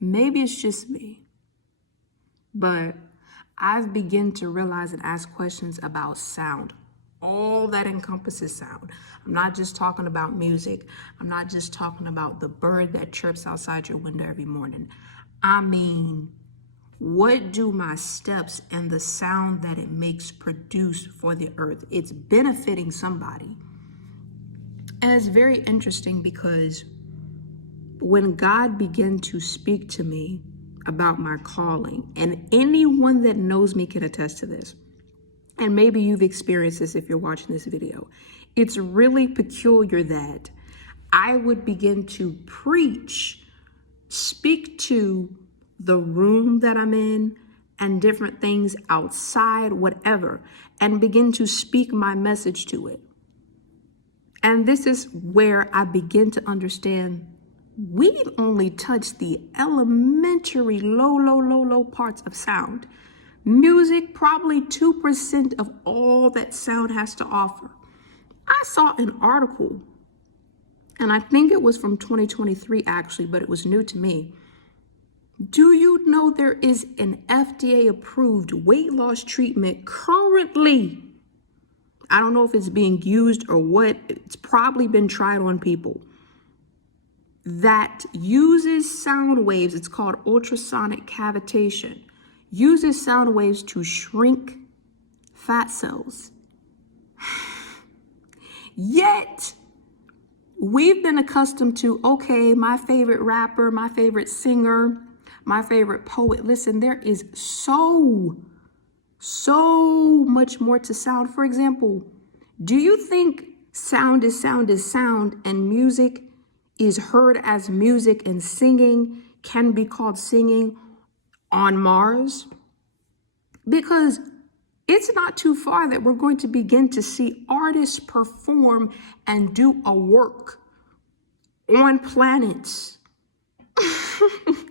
Maybe it's just me, but I've begun to realize and ask questions about sound. All that encompasses sound. I'm not just talking about music. I'm not just talking about the bird that chirps outside your window every morning. I mean, what do my steps and the sound that it makes produce for the earth? It's benefiting somebody. And it's very interesting because when God began to speak to me about my calling, and anyone that knows me can attest to this, and maybe you've experienced this if you're watching this video, it's really peculiar that I would begin to preach, speak to the room that I'm in and different things outside, whatever, and begin to speak my message to it. And this is where I begin to understand we've only touched the elementary low parts of sound. Music, probably 2% of all that sound has to offer. I saw an article, and I think it was from 2023 actually, but it was new to me. Do you know there is an FDA approved weight loss treatment currently? I don't know if it's being used or what. It's probably been tried on people that uses sound waves. It's called ultrasonic cavitation. Uses sound waves to shrink fat cells. Yet, we've been accustomed to, okay, my favorite rapper, my favorite singer, my favorite poet. Listen, there is so much more to sound. For example, do you think sound is sound and music is heard as music and singing can be called singing on Mars? Because it's not too far that we're going to begin to see artists perform and do a work on planets.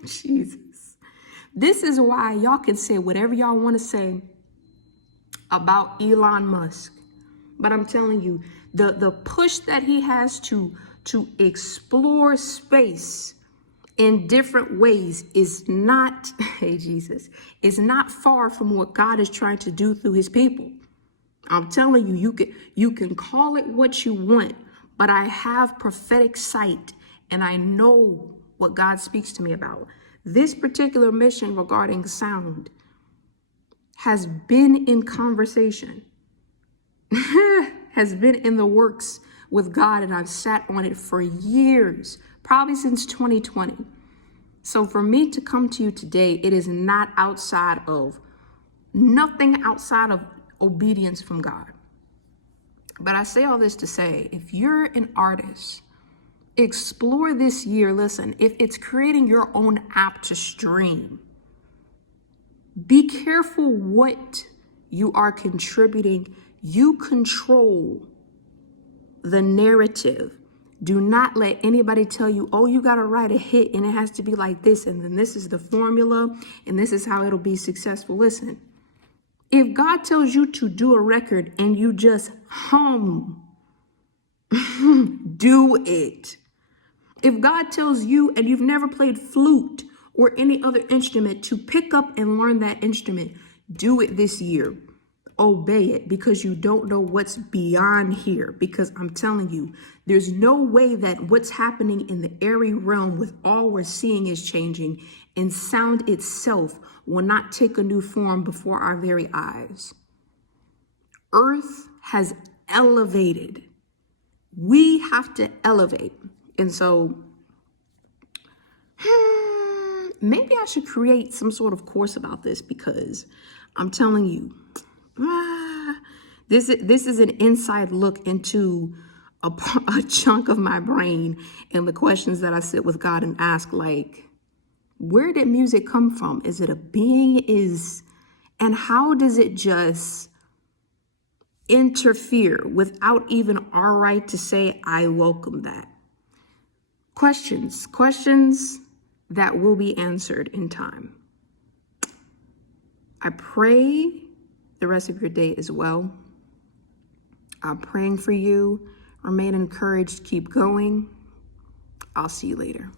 Jesus. This is why y'all can say whatever y'all want to say about Elon Musk. But I'm telling you, the push that he has to explore space in different ways is not, hey Jesus, is not far from what God is trying to do through his people. I'm telling you, you can call it what you want, but I have prophetic sight and I know what God speaks to me about. This particular mission regarding sound has been in conversation, has been in the works with God, and I've sat on it for years, probably since 2020. So for me to come to you today, it is not nothing outside of obedience from God. But I say all this to say, if you're an artist, explore this year. Listen, if it's creating your own app to stream, be careful what you are contributing. You control the narrative. Do not let anybody tell you, oh, you got to write a hit and it has to be like this, and then this is the formula and this is how it'll be successful. Listen, if God tells you to do a record and you just hum, do it. If God tells you and you've never played flute or any other instrument to pick up and learn that instrument, do it this year. Obey it, because you don't know what's beyond here. Because I'm telling you, there's no way that what's happening in the airy realm with all we're seeing is changing, and sound itself will not take a new form before our very eyes. Earth has elevated. We have to elevate. And so maybe I should create some sort of course about this, because I'm telling you, this is an inside look into a chunk of my brain and the questions that I sit with God and ask, like, where did music come from? Is it a being? And how does it just interfere without even our right to say, I welcome that? Questions that will be answered in time. I pray the rest of your day as well. I'm praying for you. Remain encouraged. Keep going. I'll see you later.